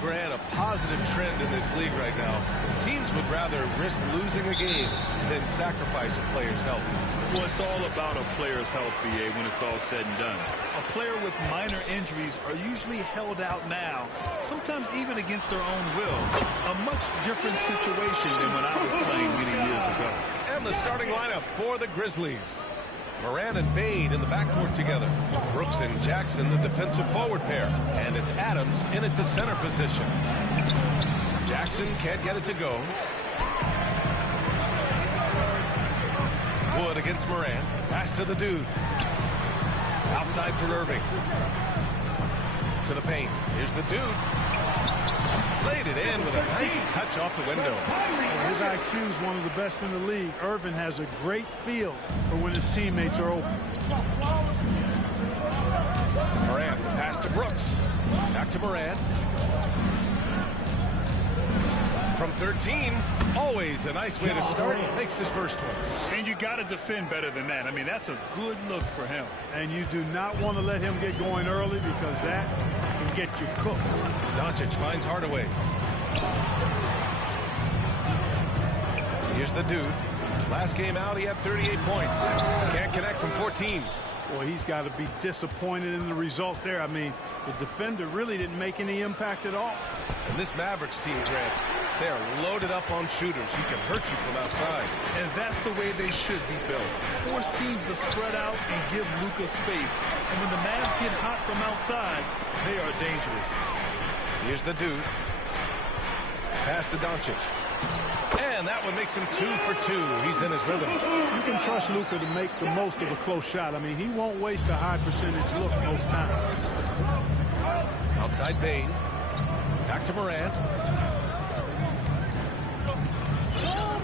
Grant, a positive trend in this league right now. Teams would rather risk losing a game than sacrifice a player's health. Well, it's all about a player's health, BA, when it's all said and done. A player with minor injuries are usually held out now, sometimes even against their own will. A much different situation than when I was playing many years ago. And the starting lineup for the Grizzlies. Moran and Bane in the backcourt together. Brooks and Jackson, the defensive forward pair. And it's Adams in at the center position. Jackson can't get it to go. Wood against Moran. Pass to the dude. Outside for Irving. To the paint. Here's the dude. Laid it in with a nice touch off the window. His IQ is one of the best in the league. Irvin has a great feel for when his teammates are open. Moran, the pass to Brooks. Back to Moran. From 13, always a nice way to start. Makes his first one. And you got to defend better than that. I mean, that's a good look for him. And you do not want to let him get going early because that can get you cooked. Doncic finds Hardaway. Here's the dude. Last game out, he had 38 points. Can't connect from 14. Boy, he's got to be disappointed in the result there. I mean, the defender really didn't make any impact at all. And this Mavericks team, Grant, they are loaded up on shooters who can hurt you from outside. And that's the way they should be built. Force teams to spread out and give Luka space. And when the Mavs get hot from outside, they are dangerous. Here's the dude. Pass to Doncic. And that one makes him 2 for 2. He's in his rhythm. You can trust Luka to make the most of a close shot. I mean, he won't waste a high percentage look most times. Outside Bane. Back to Moran.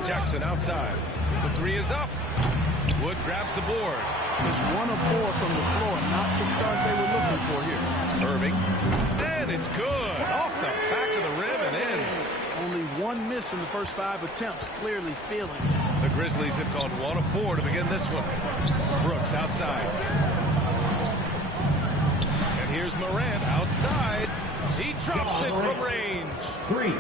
Jackson outside. The three is up. Wood grabs the board. It's 1 of 4 from the floor. Not the start they were looking for here. Irving. And it's good. Off the back of the rim and in. Only 1 miss in the first 5 attempts. Clearly feeling. The Grizzlies have gone 1 of 4 to begin this one. Brooks outside. And here's Morant outside. He drops it from range.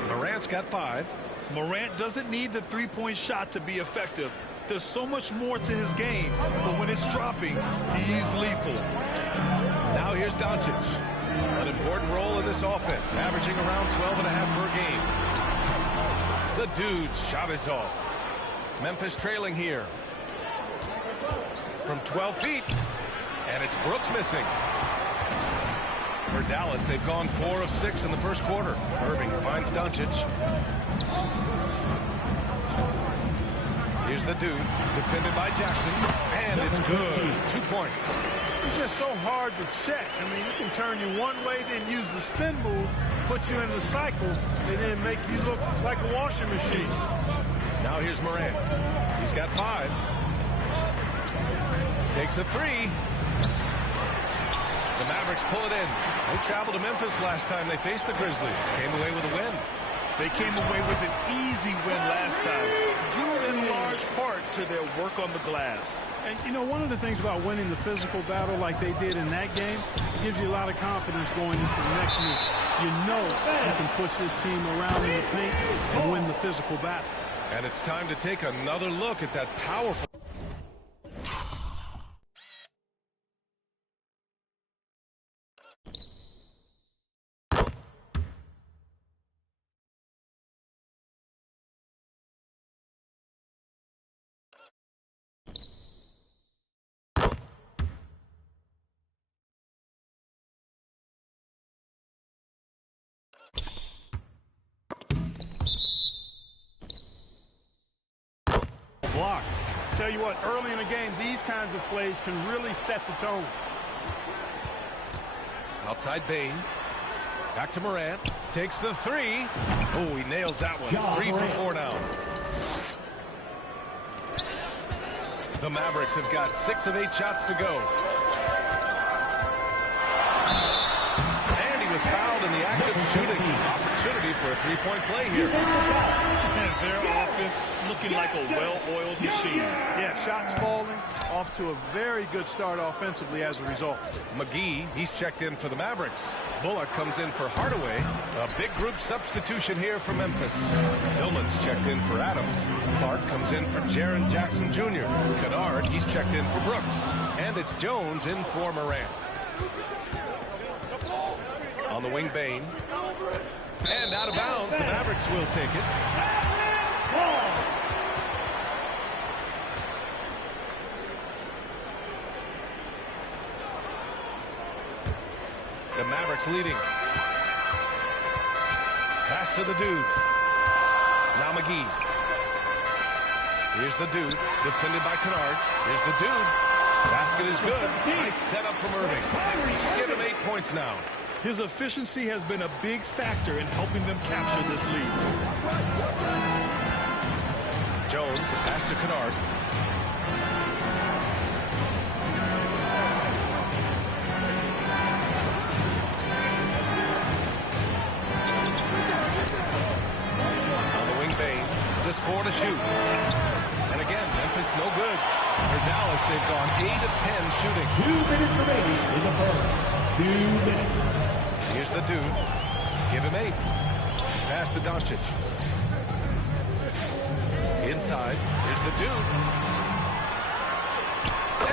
Morant's got 5. Morant doesn't need the three-point shot to be effective. There's so much more to his game, but when it's dropping, he's lethal. Now here's Doncic. An important role in this offense, averaging around 12.5 per game. The dude's shot is off. Memphis trailing here. From 12 feet. And it's Brooks missing. For Dallas, they've gone 4 of 6 in the first quarter. Irving finds Doncic. Here's the dude, defended by Jackson, and it's good. 2 points. It's just so hard to check. I mean, it can turn you one way, then use the spin move, put you in the cycle, and then make you look like a washing machine. Now here's Morant. He's got 5. Takes a 3. The Mavericks pull it in. They traveled to Memphis last time they faced the Grizzlies. Came away with a win. They came away with an easy win last time, due in large part to their work on the glass. And, you know, one of the things about winning the physical battle like they did in that game, it gives you a lot of confidence going into the next meet. You know you can push this team around in the paint and win the physical battle. And it's time to take another look at that powerful... Block. Tell you what, early in the game, these kinds of plays can really set the tone. Outside Bane. Back to Morant. Takes the 3. Oh, he nails that one. 3 for 4 now. The Mavericks have got 6 of 8 shots to go. And he was is fouled in the act of shooting. Opportunity for a three-point play here. And their offense looking like a well-oiled machine. Yeah, shots falling, off to a very good start offensively as a result. McGee, he's checked in for the Mavericks. Bullock comes in for Hardaway. A big group substitution here for Memphis. Tillman's checked in for Adams. Clark comes in for Jaren Jackson Jr. Kennard, he's checked in for Brooks. And it's Jones in for Morant. On the wing, Bane. And out of bounds, the Mavericks will take it. The Mavericks leading. Pass to the dude. Now McGee. Here's the dude. Defended by Kennard. Here's the dude. Basket is good. Nice setup from Irving. Give him 8 points now. His efficiency has been a big factor in helping them capture this lead. Jones, the pass to Kennard. On the wing, Bane. Just 4 to shoot. And again, Memphis no good. For Dallas, they've gone 8 of 10 shooting. 2 minutes remaining in the first. 2 minutes. Here's the dude. Give him 8. Pass to Doncic. Inside. Here's the dude.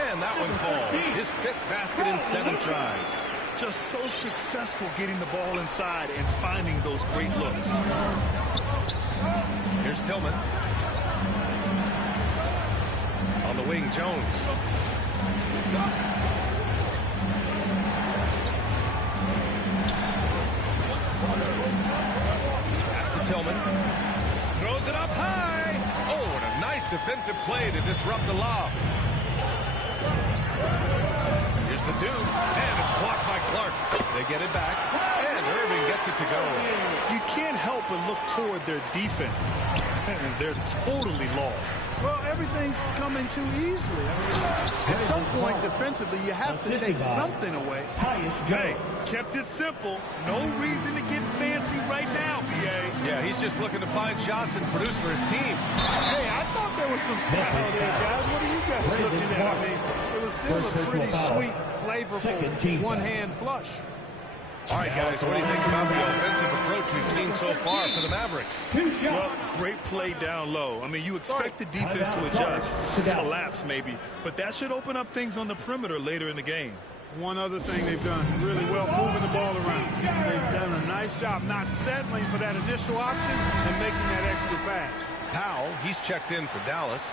And that one falls. His 5th basket in 7 tries. Just so successful getting the ball inside and finding those great looks. Here's Tillman. On the wing, Jones. Pass to Tillman. Throws it up high. Oh, what a nice defensive play to disrupt the lob. Here's the dude. And it's blocked by Clark. They get it back. And Irving gets it to go. You can't help but look toward their defense. And they're totally lost. Well, everything's coming too easily. I mean, at some point defensively, you have to take something away. Hey, kept it simple. No reason to get fancy right now, BA. Yeah, he's just looking to find shots and produce for his team. Hey, I thought there was some style there, guys. What are you guys looking at? I mean, it was still a pretty sweet, flavorful one-hand flush. All right, guys, what do you think about the offensive approach we've seen so far for the Mavericks? Well, great play down low. I mean, you expect the defense to adjust, collapse maybe, but that should open up things on the perimeter later in the game. One other thing they've done really well, moving the ball around. They've done a nice job not settling for that initial option and making that extra pass. Powell, he's checked in for Dallas.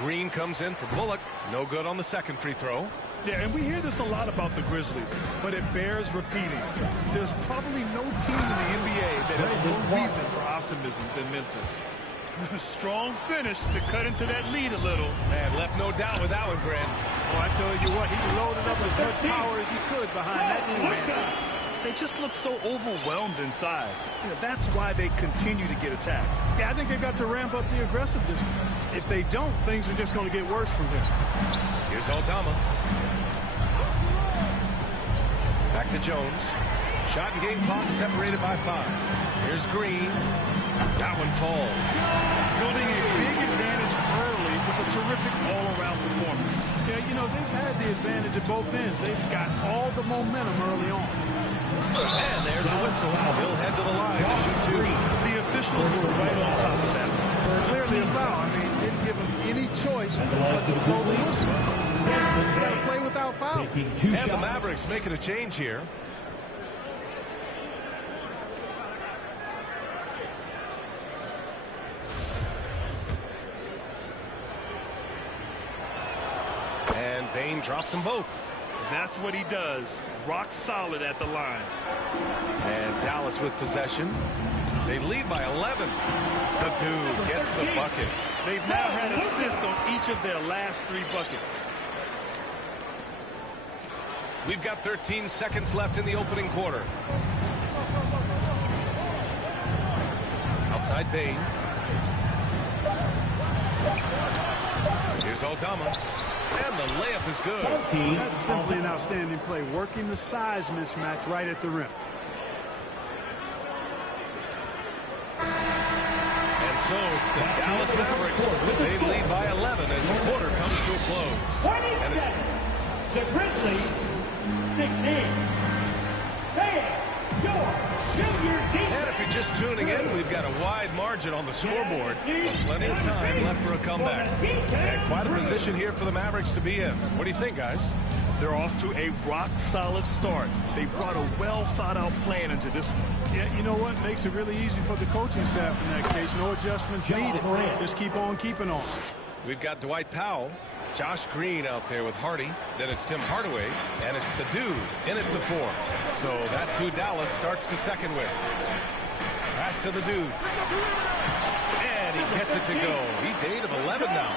Green comes in for Bullock. No good on the second free throw. Yeah, and we hear this a lot about the Grizzlies, but it bears repeating. There's probably no team in the NBA that has more reason for optimism than Memphis. Strong finish to cut into that lead a little. Man, left no doubt with that one, Grant. Well, I tell you what, he loaded up as much power as he could behind that two-man. They just look so overwhelmed inside. You know, that's why they continue to get attacked. Yeah, I think they've got to ramp up the aggressiveness. If they don't, things are just going to get worse from here. Here's Aldama. Back to Jones. Shot and game clock separated by 5. Here's Green. That one falls. Building a big advantage early with a terrific all-around performance. Yeah, you know, they've had the advantage at both ends. They've got all the momentum early on. And there's a whistle. They'll head to the line to shoot 2. The officials were right on top of that. Clearly a foul. I mean, didn't give them any choice but to blow the whistle. You got to play without foul. And the Mavericks making a change here. And Bane drops them both. That's what he does. Rock solid at the line. And Dallas with possession. They lead by 11. The dude gets the bucket. They've now had assists on each of their last 3 buckets. We've got 13 seconds left in the opening quarter. Outside Bane. Here's Aldama. And the layup is good. That's simply an outstanding play, working the size mismatch right at the rim. so it's the Dallas Mavericks. They lead by 11 as the quarter comes to a close. 27. The Grizzlies, 16. And if you're just tuning in, we've got a wide margin on the scoreboard, but plenty of time left for a comeback. And quite a position here for the Mavericks to be in. What do you think, guys? They're off to a rock-solid start. They've brought a well-thought-out plan into this one. Yeah, you know what? Makes it really easy for the coaching staff in that case. No adjustments needed. Just keep on keeping on. We've got Dwight Powell, Josh Green out there with Hardy. Then it's Tim Hardaway, and it's the dude in at the 4. So that's who Dallas starts the second with. Pass to the dude. And he gets it to go. He's 8 of 11 now.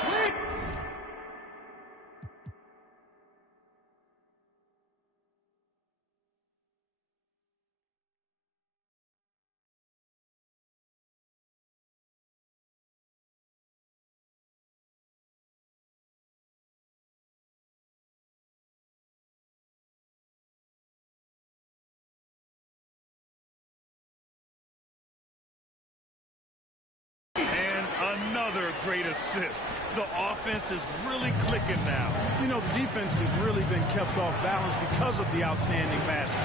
Another great assist. The offense is really clicking now. You know, the defense has really been kept off balance because of the outstanding passes.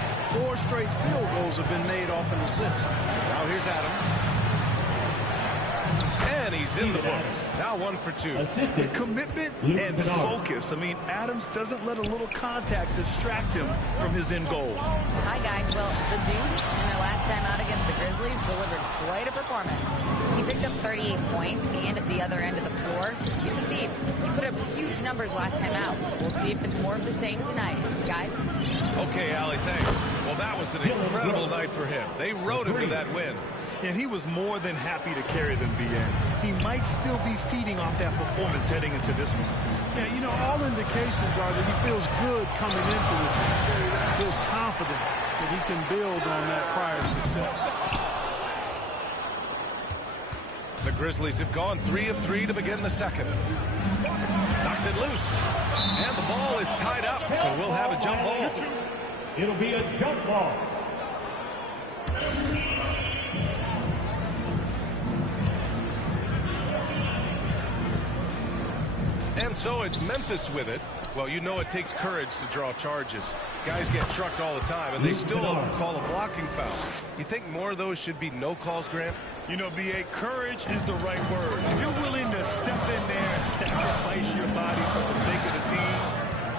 4 straight field goals have been made off an assist. Now here's Adams. And he's in the books. Now 1 for 2. The commitment and focus. I mean, Adams doesn't let a little contact distract him from his end goal. Hi, guys. Well, the dude in their last time out against the Grizzlies delivered quite a performance. He picked up 38 points, and at the other end of the floor, he's a thief. He put up huge numbers last time out. We'll see if it's more of the same tonight. Guys? Okay, Allie, thanks. Well, that was an incredible night for him. They rode him to that win. And he was more than happy to carry them, BN. He might still be feeding off that performance heading into this one. Yeah, you know, all indications are that he feels good coming into this. He feels confident that he can build on that prior success. The Grizzlies have gone 3 of 3 to begin the second. Knocks it loose. And the ball is tied up, so we'll have a jump ball. It'll be a jump ball. And so it's Memphis with it. Well, you know it takes courage to draw charges. Guys get trucked all the time, and they still call a blocking foul. You think more of those should be no calls, Grant? You know, B.A., courage is the right word. If you're willing to step in there and sacrifice your body for the sake of the team,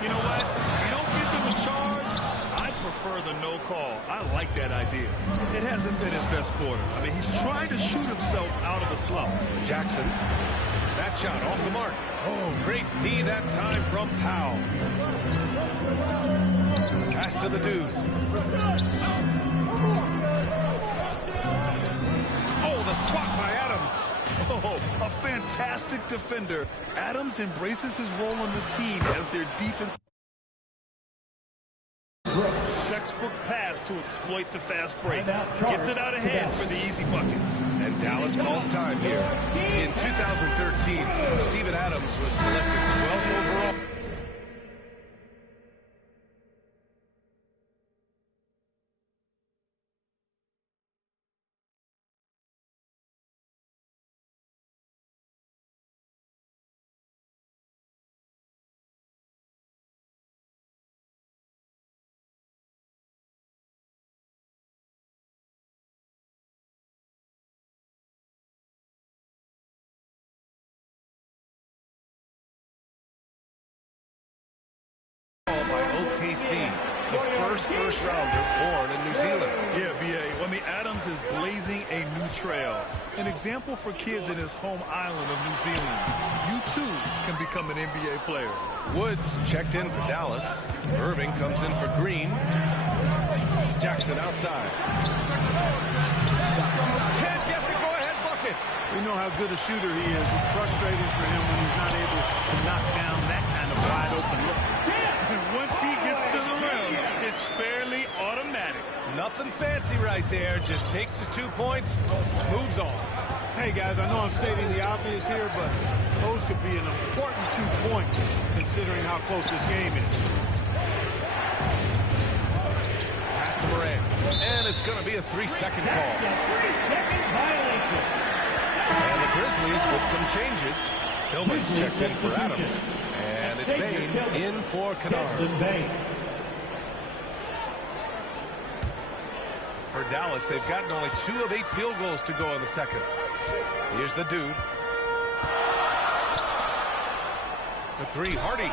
you know what? You don't get them a charge. I prefer the no call. I like that idea. It hasn't been his best quarter. I mean, he's trying to shoot himself out of the slump. Jackson. That shot off the mark. Oh, great D that time from Powell. Pass to the dude. Oh, the swat by Adams. Oh, a fantastic defender. Adams embraces his role on this team as their defense. Textbook pass to exploit the fast break. Gets it out ahead for the easy bucket. And Dallas calls time here. In 2013, Steven Adams was selected 12th overall. By OKC, the first rounder born in New Zealand. Yeah, B.A. I mean, Adams is blazing a new trail. An example for kids in his home island of New Zealand. You, too, can become an NBA player. Woods checked in for Dallas. Irving comes in for Green. Jackson outside. Can't get the go-ahead bucket. We know how good a shooter he is. It's frustrating for him when he's not able to knock down that kind of wide-open look. Once he gets to the rim, it's fairly automatic. Nothing fancy right there. Just takes his 2 points, moves on. Hey, guys, I know I'm stating the obvious here, but those could be an important 2 points considering how close this game is. Pass to Morant. And it's going to be a 3-second call. That's a 3-second violation. And the And some changes. Tillman's checked in for Adams. And it's Bain in for Kennard. For Dallas, they've gotten only 2 of 8 field goals to go in the second. Here's the dude. For 3, Hardy.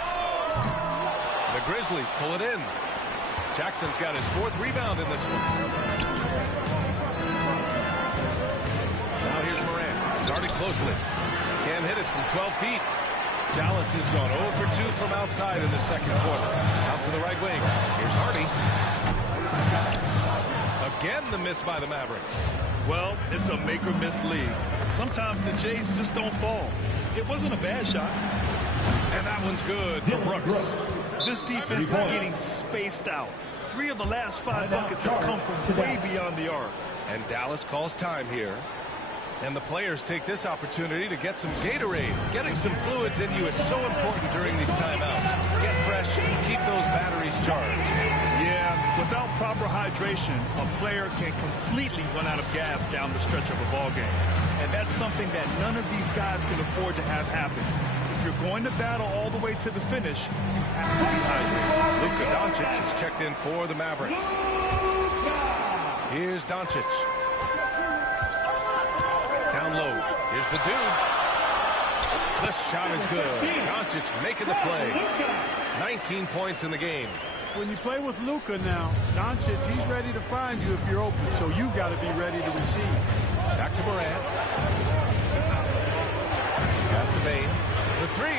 The Grizzlies pull it in. Jackson's got his 4th rebound in this one. Now here's Morant. Guarded closely. Can't hit it from 12 feet. Dallas has gone 0 for 2 from outside in the second quarter. Out to the right wing. Here's Hardy. Again, the miss by the Mavericks. Well, it's a make-or-miss league. Sometimes the Jays just don't fall. It wasn't a bad shot. And that one's good for Brooks. This defense is getting spaced out. 3 of the last 5 buckets have come from way beyond the arc. And Dallas calls time here. And the players take this opportunity to get some Gatorade. Getting some fluids in you is so important during these timeouts. Get fresh, keep those batteries charged. Yeah, without proper hydration, a player can completely run out of gas down the stretch of a ball game. And that's something that none of these guys can afford to have happen. If you're going to battle all the way to the finish, you have to be hydrated. Luka Doncic is checked in for the Mavericks. Here's Doncic. Down low. Here's the dude. The shot is good. Doncic making the play. 19 points in the game. When you play with Luka now, Doncic, he's ready to find you if you're open, so you've got to be ready to receive. Back to Morant. Pass to Bain. For 3.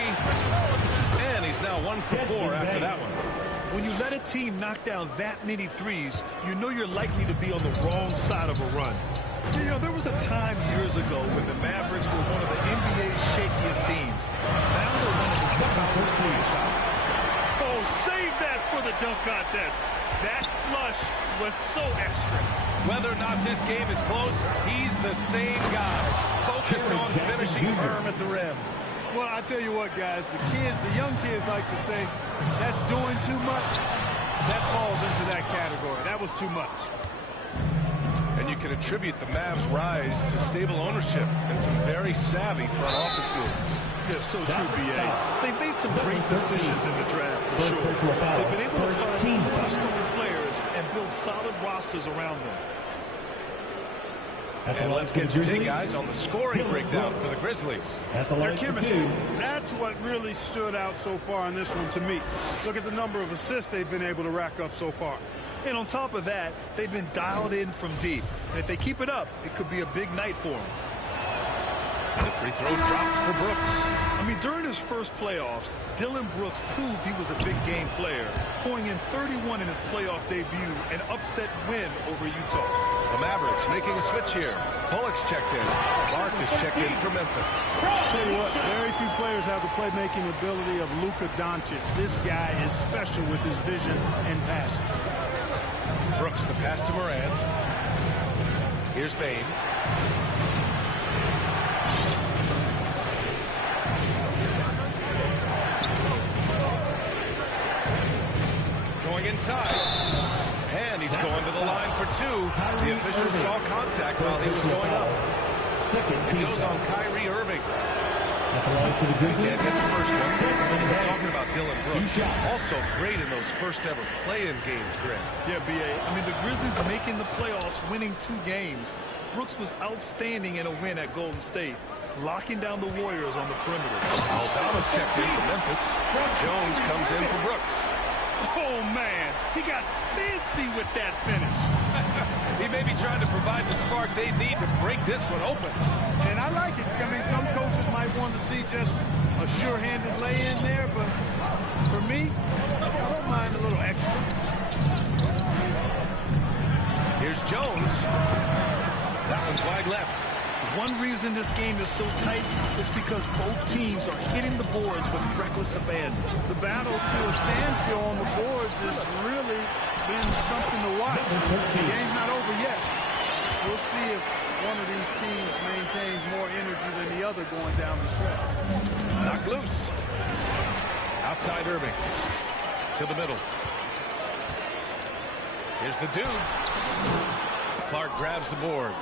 And he's now 1 for 4 after that one. When you let a team knock down that many threes, you know you're likely to be on the wrong side of a run. You know, there was a time years ago when the Mavericks were one of the NBA's shakiest teams. Now they're one of the top franchises. Oh, save that for the dunk contest. That flush was so extra. Whether or not this game is close, he's the same guy. Focused on finishing firm at the rim. Well, I tell you what, guys, the young kids like to say, that's doing too much. That falls into that category. That was too much. And you can attribute the Mavs' rise to stable ownership and some very savvy front office moves. They're so true, B.A. They've made some great decisions in the draft, for sure. They've been able to find first-scoring players and build solid rosters around them. And let's get your take, guys, on the scoring breakdown for the Grizzlies. Their chemistry, that's what really stood out so far in this one to me. Look at the number of assists they've been able to rack up so far. And on top of that, they've been dialed in from deep. And if they keep it up, it could be a big night for them. The free throw drops for Brooks. I mean, during his first playoffs, Dillon Brooks proved he was a big game player, pouring in 31 in his playoff debut, an upset win over Utah. The Mavericks making a switch here. Bullock's checked in. Clark is checked in for Memphis. I'll tell you what, very few players have the playmaking ability of Luka Doncic. This guy is special with his vision and passing. Brooks, the pass to Morant. Here's Bain. Going inside. And he's going to the line for 2. The official saw contact while he was going up. It goes on Kyrie Irving. He can't hit the first one. We're talking about Dillon Brooks. Also great in those first-ever play-in games, Grant. Yeah, B.A. I mean, the Grizzlies making the playoffs, winning 2 games. Brooks was outstanding in a win at Golden State, locking down the Warriors on the perimeter. Aldama's checked in for Memphis. Jones comes in for Brooks. Oh, man, he got fancy with that finish. He may be trying to provide the spark they need to break this one open. And I like it. I mean, some coaches might want to see just a sure-handed lay-in there, but for me, I don't mind a little extra. Here's Jones. That one's wide left. One reason this game is so tight is because both teams are hitting the boards with reckless abandon. The battle to a standstill on the boards has really been something to watch. The game's not over yet. We'll see if one of these teams maintains more energy than the other going down the stretch. Knocked loose. Outside Irving. To the middle. Here's the dude. Clark grabs the board.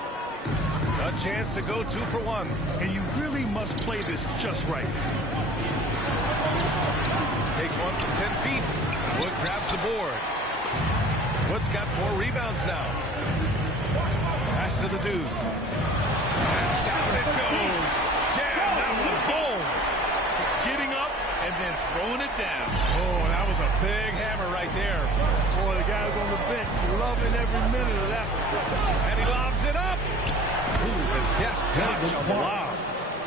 A chance to go 2 for 1. And you really must play this just right. Takes one from 10 feet. Wood grabs the board. Wood's got 4 rebounds now. Pass to the dude. And down it goes. Jam, that one home. Getting up and then throwing it down. Oh, that was a big hammer right there. Boy, the guys on the bench loving every minute of that one. And he lobs it up. Ooh, the deft touch on the lob.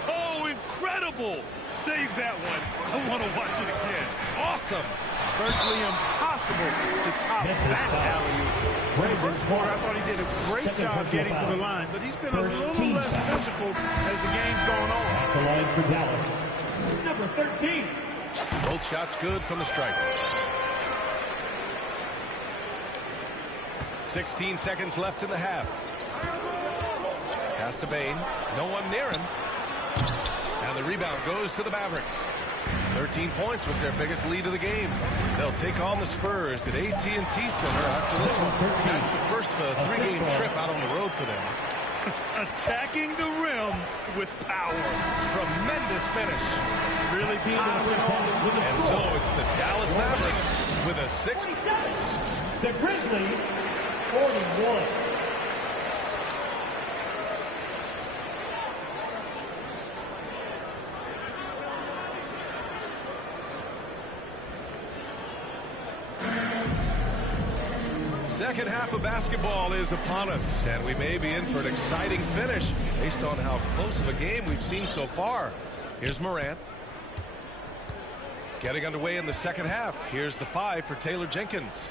Oh, incredible. Save that one. I want to watch it again. Awesome. Virtually impossible to top that alley-oop. First quarter, I thought he did a great job getting to the line, but he's been a little less physical as the game's gone on. At the line for Dallas, number 13. Both shots good from the striker. 16 seconds left in the half. Pass to Bane. No one near him. And the rebound goes to the Mavericks. 13 points was their biggest lead of the game. They'll take on the Spurs at AT&T Center after this one. That's the first of a 3-game trip out on the road for them. Attacking the rim with power. Tremendous finish. Really piling on the And so it's the Dallas Mavericks with a 6. The Grizzlies, 41. Second half of basketball is upon us, and we may be in for an exciting finish based on how close of a game we've seen so far. Here's Morant. Getting underway in the second half. Here's the 5 for Taylor Jenkins.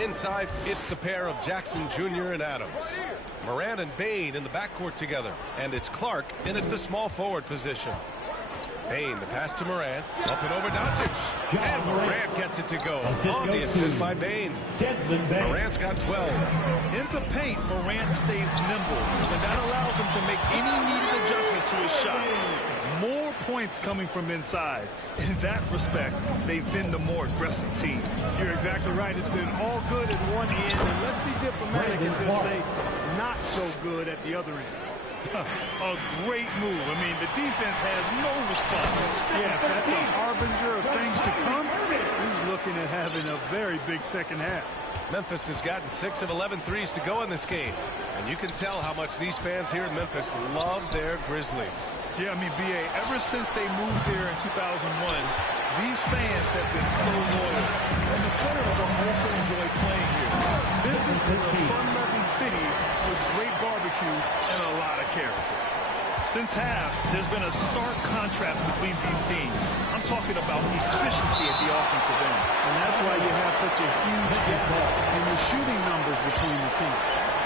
Inside, it's the pair of Jackson Jr. and Adams. Morant and Bane in the backcourt together, and it's Clark in at the small forward position. Bane, the pass to Morant, up and over Doncic, and Morant gets it to go on the assist by Bane. Morant's got 12. In the paint, Morant stays nimble, and that allows him to make any needed adjustment to his shot. More points coming from inside. In that respect, they've been the more aggressive team. You're exactly right. It's been all good at one end, and let's be diplomatic and just say not so good at the other end. A great move. I mean, the defense has no response. Yeah, if that's a harbinger of things to come, he's looking at having a very big second half. Memphis has gotten 6 of 11 threes to go in this game, and you can tell how much these fans here in Memphis love their Grizzlies. Yeah, I mean, B.A., ever since they moved here in 2001, these fans have been so loyal, and the players are also enjoy playing here. Memphis is a fun-loving city with great barbecue and a lot of character. Since half, there's been a stark contrast between these teams. I'm talking about efficiency at the offensive end. And that's why you have such a huge gap in the shooting numbers between the teams.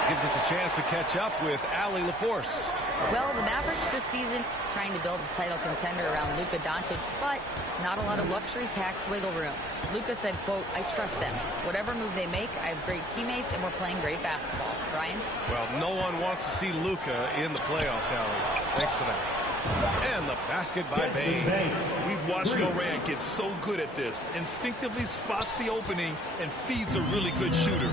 Gives us a chance to catch up with Allie LaForce. Well, the Mavericks this season trying to build a title contender around Luka Doncic, but not a lot of luxury tax wiggle room. Luka said, quote, "I trust them. Whatever move they make, I have great teammates, and we're playing great basketball." Ryan? Well, no one wants to see Luka in the playoffs, Allie. Thanks for that. And the basket by Bane. We've watched Morant get so good at this. Instinctively spots the opening and feeds a really good shooter.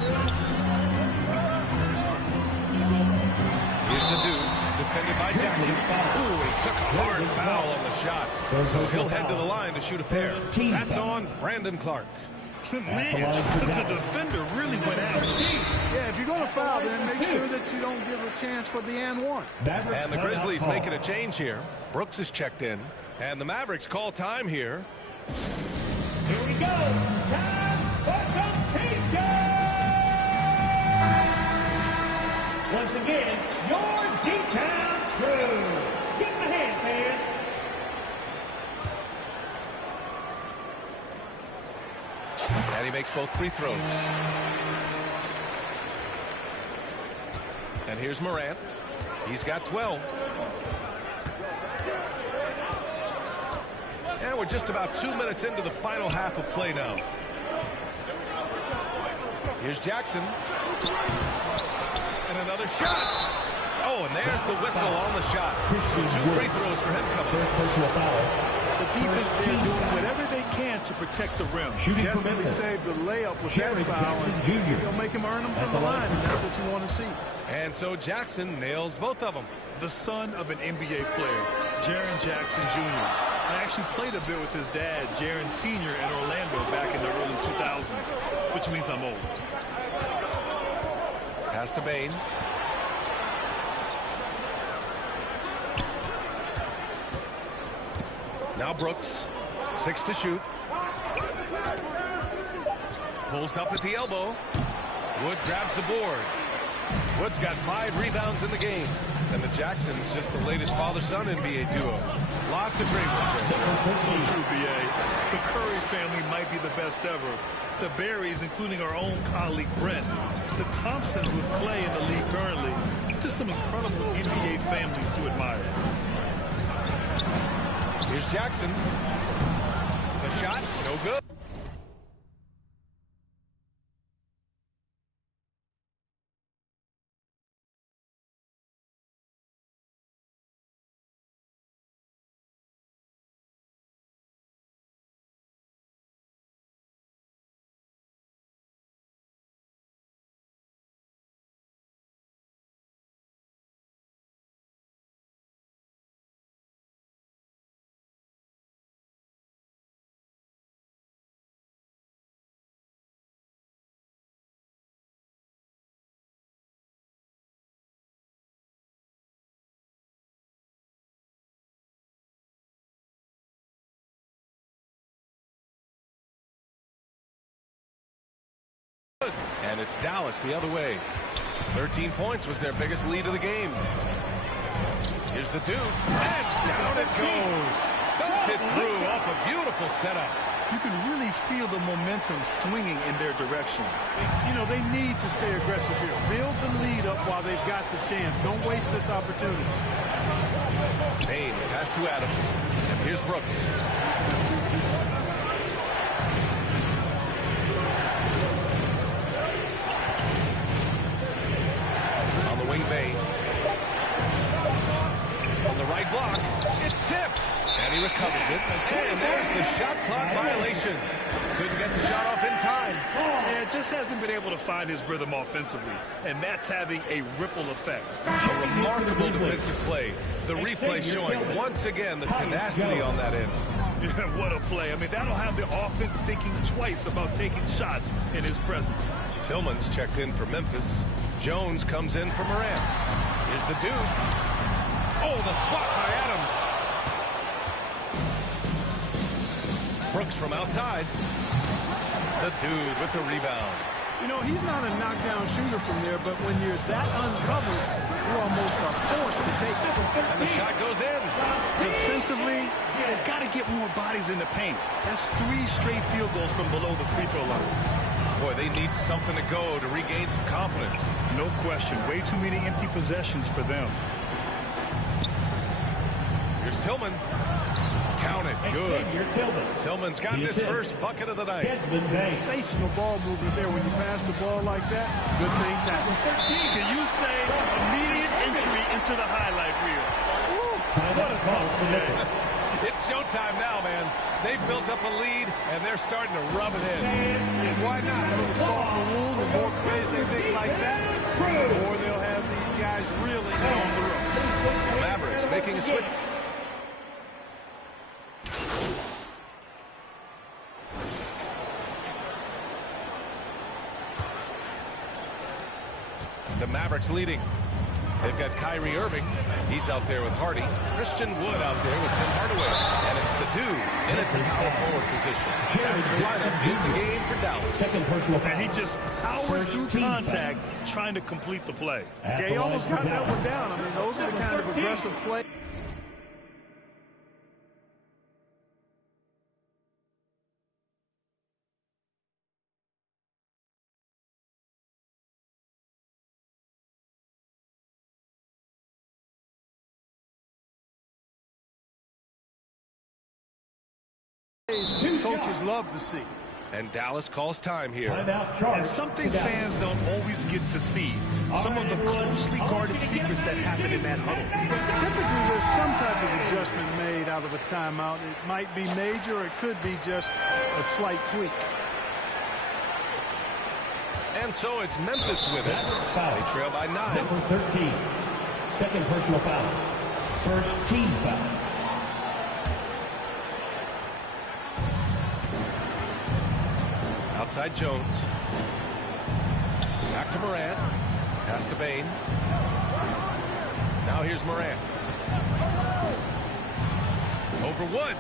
Here's the dude, defended by Jackson. Ooh, he took a hard foul on the shot. He'll head to the line to shoot a pair. That's on Brandon Clark. Man, the defender really went after him. Yeah, if you're going to foul, then make sure that you don't give a chance for the and one. And the Grizzlies making a change here. Brooks is checked in. And the Mavericks call time here. Here we go. Time for completion. Once again, your D-Town crew. Give them a hand, fans. And he makes both free throws. And here's Morant. He's got 12. And we're just about 2 minutes into the final half of play now. Here's Jackson. And another shot. Oh, and there's the whistle on the shot. So 2 free throws for him coming. The defense, they're doing whatever they can trying to protect the rim. Definitely saved the layup with that foul. He'll make him earn them from the line, and that's what you want to see. And so Jackson nails both of them. The son of an NBA player, Jaren Jackson Jr. I actually played a bit with his dad, Jaren Sr. in Orlando back in the early 2000s, which means I'm old. Pass to Bane. Now Brooks, 6 to shoot. Pulls up at the elbow. Wood grabs the board. Wood's got 5 rebounds in the game. And the Jacksons just the latest father-son NBA duo. Lots of great ones there. So true, B.A. The Curry family might be the best ever. The Berries, including our own colleague Brent. The Thompsons with Clay in the league currently. Just some incredible NBA families to admire. Here's Jackson. The shot, no good. And it's Dallas the other way. 13 points was their biggest lead of the game. Here's the dude. And down it goes. Dunked it through off a beautiful setup. You can really feel the momentum swinging in their direction. You know, they need to stay aggressive here. Build the lead up while they've got the chance. Don't waste this opportunity. Bane, pass to Adams. And here's Brooks. Wing Bane. On the right block, it's tipped. And he recovers it. And there's the shot clock violation. Couldn't get the shot off in time. Yeah, just hasn't been able to find his rhythm offensively. And that's having a ripple effect. A remarkable defensive play. The replay showing once again the tenacity on that end. Yeah, what a play. I mean, that'll have the offense thinking twice about taking shots in his presence. Tillman's checked in for Memphis. Jones comes in for Morant. Here's the dude. Oh, the swat by Adams. Brooks from outside. The dude with the rebound. You know, he's not a knockdown shooter from there, but when you're that uncovered, you almost are forced to take it. And the shot goes in. Defensively, they've got to get more bodies in the paint. That's 3 straight field goals from below the free throw line. Boy, they need something to go to regain some confidence. No question. Way too many empty possessions for them. Here's Tillman. Count it. Good. Tillman's got his first bucket of the night. Sensational ball movement there. When you pass the ball like that, good things happen. Can you say immediate entry into the highlight reel? What a tough play. It's showtime now, man. They've built up a lead, and they're starting to rub it in. And why not? A little salt in the wound. The more plays they make like that, the more they'll have these guys reeling on the ropes. Mavericks making a switch. The Mavericks leading. They've got Kyrie Irving. He's out there with Hardy. Christian Wood out there with Tim Hardaway. And it's the dude in at the power forward position. That's the lineup in the game for Dallas. And he just powered through contact trying to complete the play. Yeah, he almost got that one down. I mean, those are the kind of aggressive plays. Coaches love to see. And Dallas calls time here. And something fans don't always get to see. Some of the closely guarded secrets that happen in that huddle. Typically, there's some type of adjustment made out of a timeout. It might be major, or it could be just a slight tweak. And so it's Memphis with it. They trail by 9. Number 13. Second personal foul. First team foul. Outside Jones. Back to Morant. Pass to Bane. Now here's Morant. Over Wood.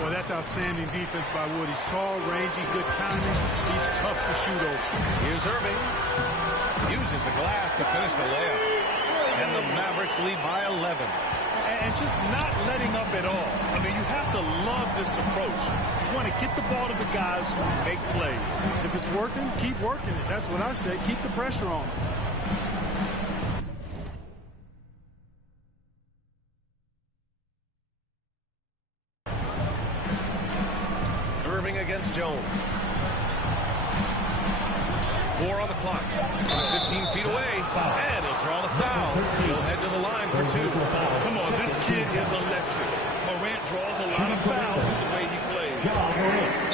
Well, that's outstanding defense by Wood. He's tall, rangy, good timing. He's tough to shoot over. Here's Irving. Uses the glass to finish the layup. And the Mavericks lead by 11. And just not letting up at all. I mean, you have to love this approach. You want to get the ball to the guys who make plays. If it's working, keep working it. That's what I say. Keep the pressure on. Irving against Jones. 4 on the clock. 15 feet away. And he'll draw the foul. He'll head to the line for 2. Come on, this kid is electric. Morant draws a lot of fouls with the way he plays.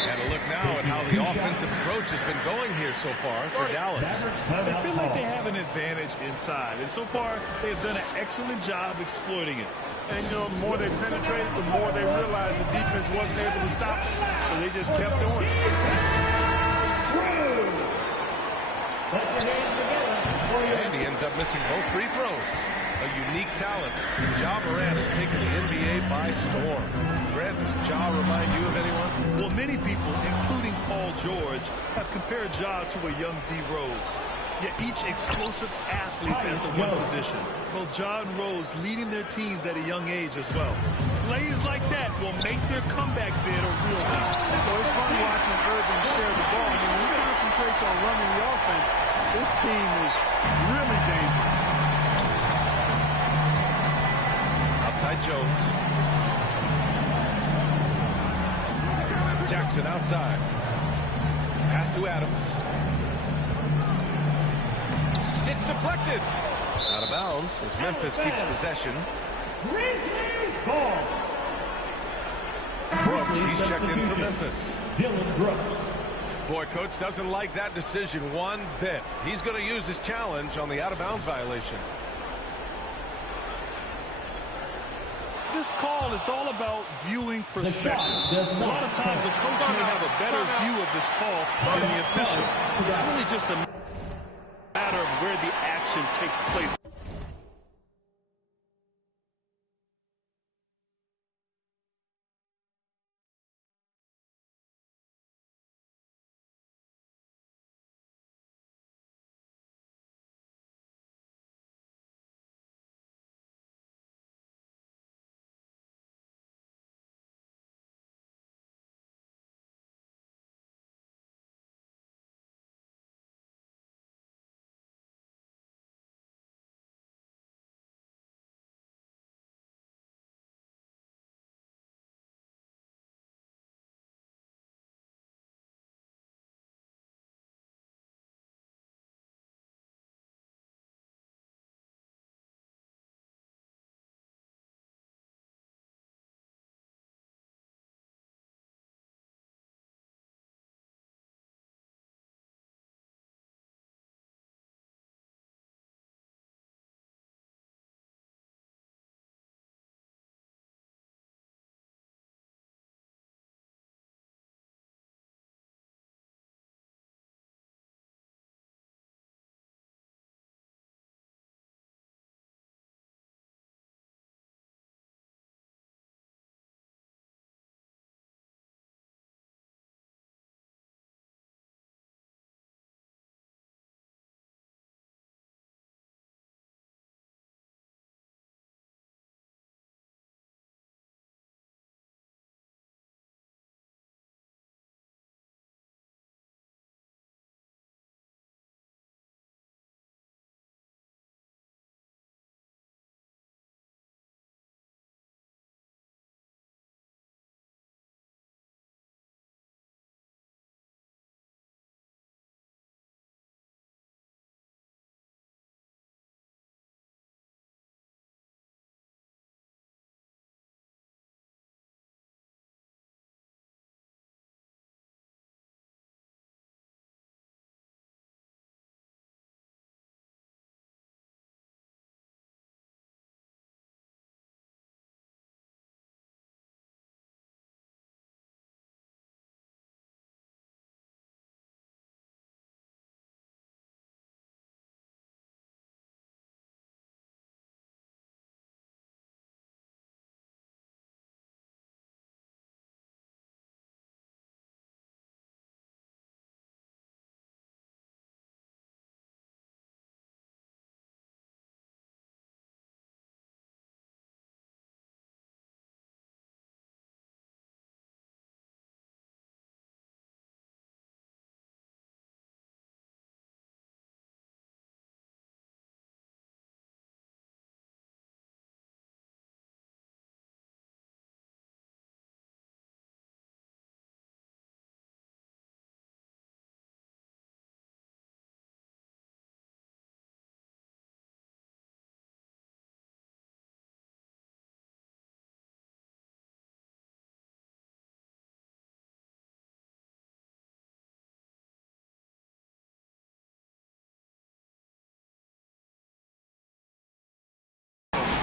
And a look now at how the offensive approach has been going here so far for Dallas. They feel like they have an advantage inside. And so far, they have done an excellent job exploiting it. And, you know, the more they penetrated, the more they realized the defense wasn't able to stop it. So they just kept doing it. And he ends up missing both free throws. A unique talent. Ja Morant has taken the NBA by storm. Grant, does Ja remind you of anyone? Well, many people, including Paul George, have compared Ja to a young D. Rose. Yet each explosive athletes at the one position. Both Ja and Rose leading their teams at a young age as well. Plays like that will make their comeback bid a real one. Well, it's fun watching Irving share the ball. And when he concentrates on running the offense, this team is really dangerous. Outside Jones. Jackson outside. Pass to Adams. It's deflected. Out of bounds as Memphis keeps possession. Grizzlies ball. Brooks, he's checked in for Memphis. Dylan Brooks. Boy, coach doesn't like that decision one bit. He's going to use his challenge on the out-of-bounds violation. This call is all about viewing perspective. A lot of times a coach may have a better view of this call than the official. It's really just a matter of where the action takes place.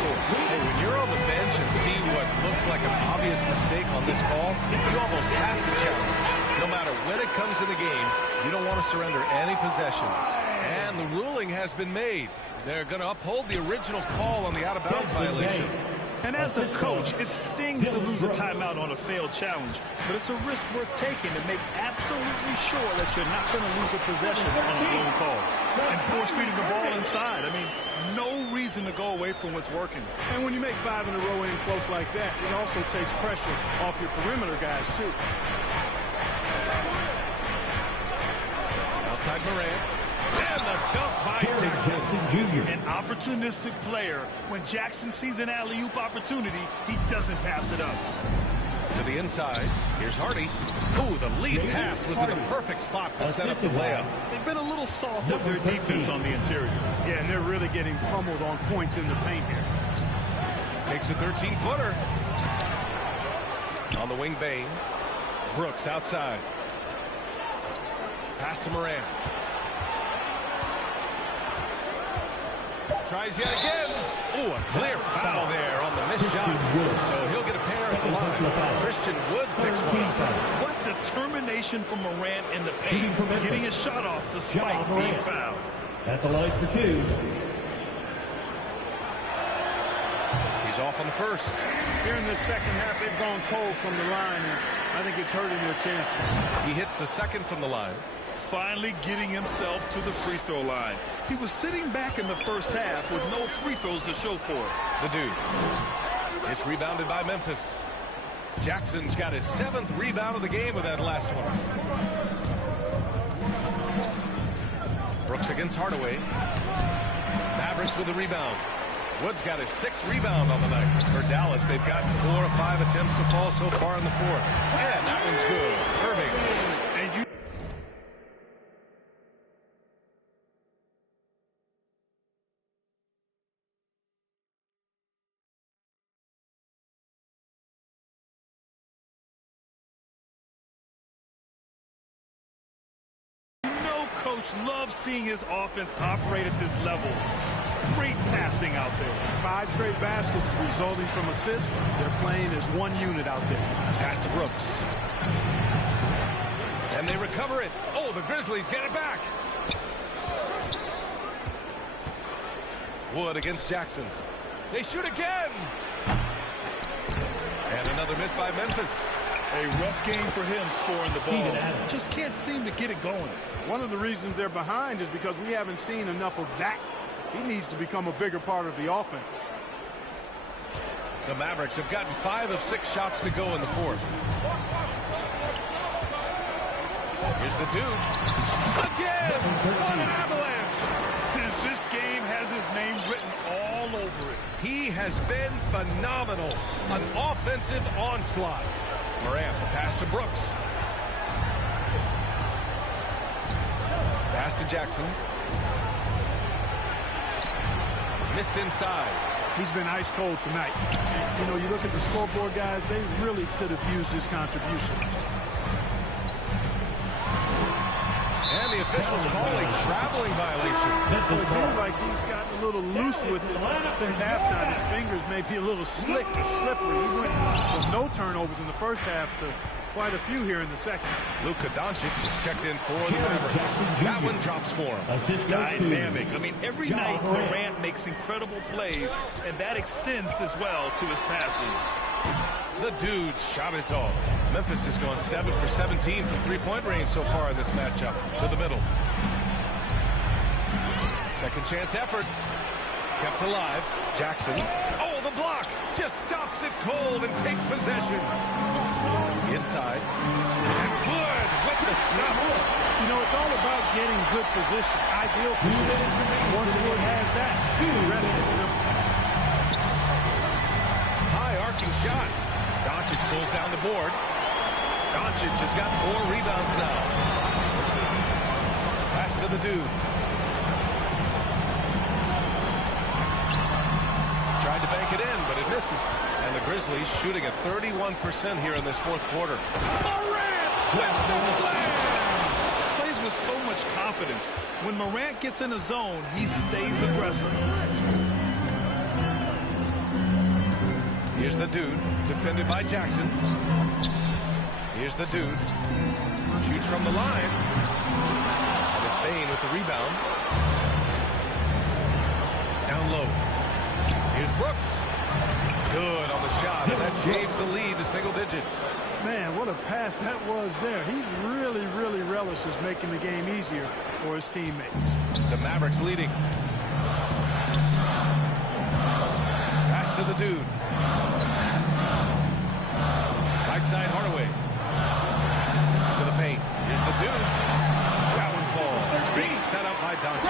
score. Hey, when you're on the bench and see what looks like an obvious mistake on this call, you almost have to challenge. No matter when it comes in the game, you don't want to surrender any possessions. And the ruling has been made. They're going to uphold the original call on the out-of-bounds violation. And as a coach, it stings to lose a timeout on a failed challenge, but it's a risk worth taking to make absolutely sure that you're not going to lose a possession on a blown call. And force-feeding the ball inside. I mean, no reason to go away from what's working. And when you make 5 in a row in close like that, it also takes pressure off your perimeter guys, too. Outside Morant. And the dunk by Jackson. An opportunistic player. When Jackson sees an alley-oop opportunity, he doesn't pass it up. To the inside. Here's Hardy. Ooh, the lead pass was in the perfect spot to set up the layup. They've been a little soft with their defense on the interior. Yeah, and they're really getting pummeled on points in the paint here. Takes a 13-footer. On the wing, Bane. Brooks outside. Pass to Morant. Tries yet again. Ooh, a clear foul there on the missed shot. So he'll get a pair at the line. Christian Wood picks one up. What determination from Morant in the paint, getting his shot off despite being fouled. At the line for 2. He's off on the first. Here in the second half, they've gone cold from the line, and I think it's hurting their chances. He hits the second from the line. Finally getting himself to the free throw line. He was sitting back in the first half with no free throws to show for it. The dude. It's rebounded by Memphis. Jackson's got his 7th rebound of the game with that last one. Brooks against Hardaway. Mavericks with the rebound. Wood's got his 6th rebound on the night. For Dallas, they've gotten 4 of 5 attempts to fall so far in the 4th. And that one's good. Irving. And you coach loves seeing his offense operate at this level. Great passing out there. 5 straight baskets resulting from assists. They're playing as one unit out there. Pass to Brooks. And they recover it. Oh, the Grizzlies get it back. Wood against Jackson. They shoot again. And another miss by Memphis. A rough game for him scoring the ball. Just can't seem to get it going. One of the reasons they're behind is because we haven't seen enough of that. He needs to become a bigger part of the offense. The Mavericks have gotten 5 of 6 shots to go in the 4th. Here's the dude. Again! What an avalanche! This game has his name written all over it. He has been phenomenal. An offensive onslaught. Morant, the pass to Brooks. Pass to Jackson. Missed inside. He's been ice cold tonight. You know, you look at the scoreboard, guys, they really could have used his contributions. And the officials call a traveling violation. Well, it seems like he's gotten a little loose with it since halftime. His fingers may be a little slick or slippery. He went from no turnovers in the first half to quite a few here in the second. Luka Doncic is checked in for the Mavericks. That one drops for him. Dynamic. I mean, every night Morant makes incredible plays, and that extends as well to his passing. The dude's shot is off. Memphis is going 7 for 17 from three-point range so far in this matchup. To the middle. Second chance effort. Kept alive. Jackson. Oh, the block. Just stops it cold and takes possession. Inside. And Wood with the stuff. You know, it's all about getting good position, ideal position. Once Wood has that, the rest is simple. High arcing shot. Doncic pulls down the board. Doncic has got 4 rebounds now. Pass to the dude. Tried to bank it in, but it misses. And the Grizzlies shooting at 31% here in this 4th quarter. Morant with the slam! Plays with so much confidence. When Morant gets in a zone, he stays aggressive. Here's the dude, defended by Jackson. Here's the dude. Shoots from the line. And it's Bane with the rebound. Down low. Here's Brooks. Good on the shot, and that shaves the lead to single digits. Man, what a pass that was there. He really, really relishes making the game easier for his teammates. The Mavericks leading. Pass to the dude. Right side Hardaway. To the paint. Here's the dude. That one falls. Great setup by Doncic.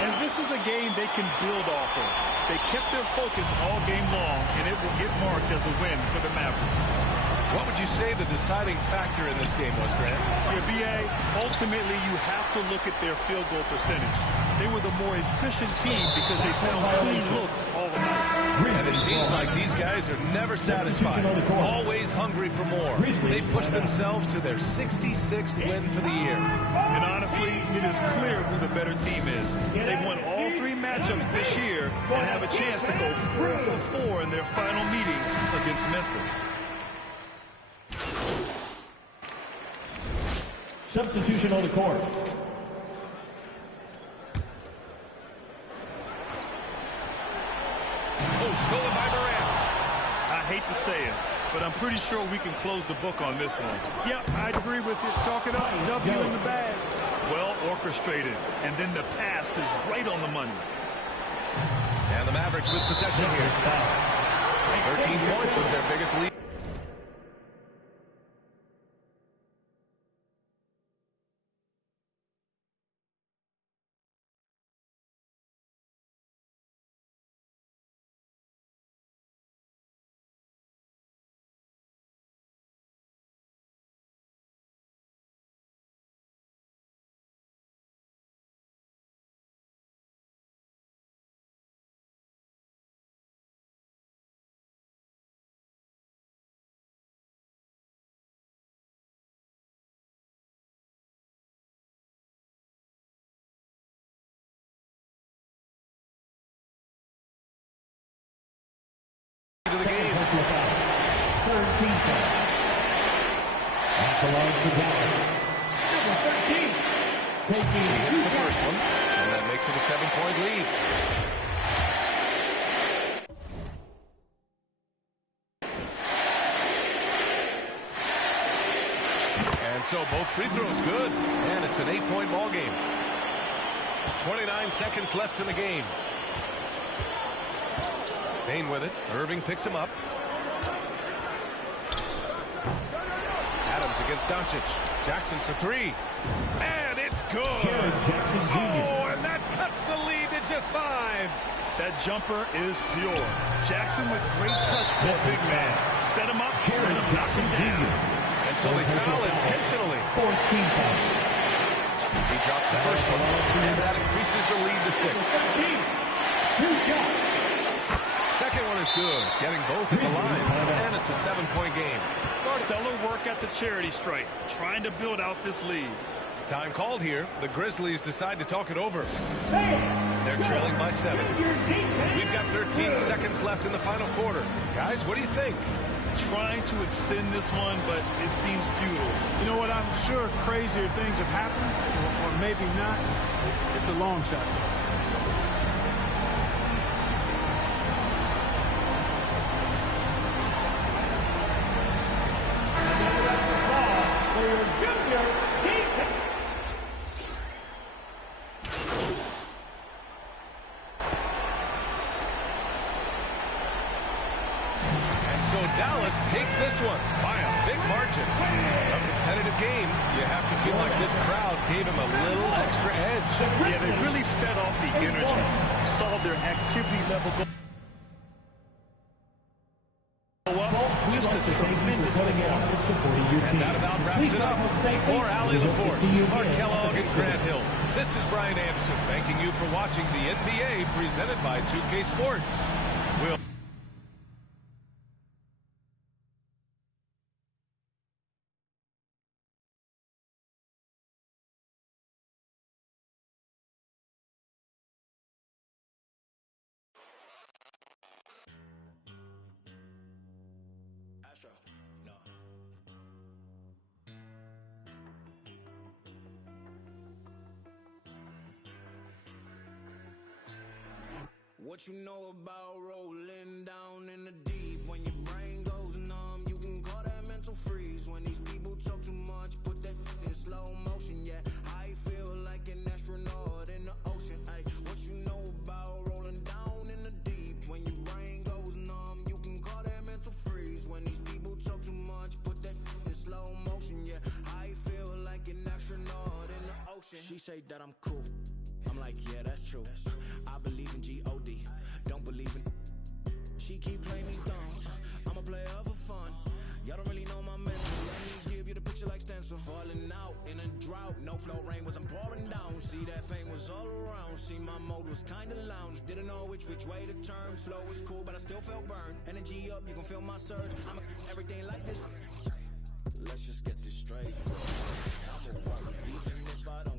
And this is a game they can build off of. They kept their focus all game long, and it will get marked as a win for the Mavericks. What would you say the deciding factor in this game was, Grant? Yeah, B.A., ultimately you have to look at their field goal percentage. They were the more efficient team because they found clean looks all the time. And it seems like these guys are never satisfied, always hungry for more. They push themselves to their 66th win for the year. And honestly, it is clear who the better team is. They've won all three matchups this year and have a chance to go 4 for 4 in their final meeting against Memphis. Substitution on the court. Oh, stolen by Morant. I hate to say it, but I'm pretty sure we can close the book on this one. Yep, I'd agree with you. Chalk it up. W in the bag. Well orchestrated, and then the pass is right on the money. And the Mavericks with possession here. 13 points was their biggest lead. To the game. Third team foul. That belongs to Dallas. Number 13. Taking He hits the first one, and that makes it a 7-point lead. And so both free throws good, and it's an 8-point ball game. 29 seconds left in the game. Bane with it. Irving picks him up. Adams against Doncic. Jackson for three. And it's good. Jaren Jackson Jr. Oh, and that cuts the lead to just 5. That jumper is pure. Jackson with great touch for a big man. Set him up, Jaren and knock him down. And so they foul intentionally. Fourth team foul. He drops the first one, and that increases the lead to 6. 2 shots. Second one is good, getting both at the line, and it's a 7-point game. Stellar work at the charity stripe, trying to build out this lead. Time called here. The Grizzlies decide to talk it over. They're trailing by 7. We've got 13 seconds left in the final quarter. Guys, what do you think? Trying to extend this one, but it seems futile. You know what? I'm sure crazier things have happened, or maybe not. It's a long shot. So Dallas takes this one by a big margin. A competitive game. You have to feel like this crowd gave him a little extra edge. Yeah, they really fed off the energy, saw their activity level go up. Just a tremendous performance. And that about wraps it up. For Allie LaForce, Clark Kellogg, and Grant Hill, this is Brian Anderson thanking you for watching the NBA presented by 2K Sports. We'll What you know about rolling down in the deep? When your brain goes numb, you can call that mental freeze. When these people talk too much, put that in slow motion. Yeah, I feel like an astronaut in the ocean. Ay, what you know about rolling down in the deep? When your brain goes numb, you can call that mental freeze. When these people talk too much, put that in slow motion. Yeah, I feel like an astronaut in the ocean. She say that I'm cool. I'm like, yeah, that's true. I believe in G-O-D, don't believe in. She keep playing me dumb. I'm a player for fun. Y'all don't really know my mental. Let me give you the picture like stencil. Falling out in a drought. No flow rain was I'm pouring down. See, that pain was all around. See, my mode was kinda lounge. Didn't know which way to turn. Flow was cool, but I still felt burned. Energy up, you can feel my surge. I'm everything like this. Let's just get this straight. I'm a worry, even if I don't.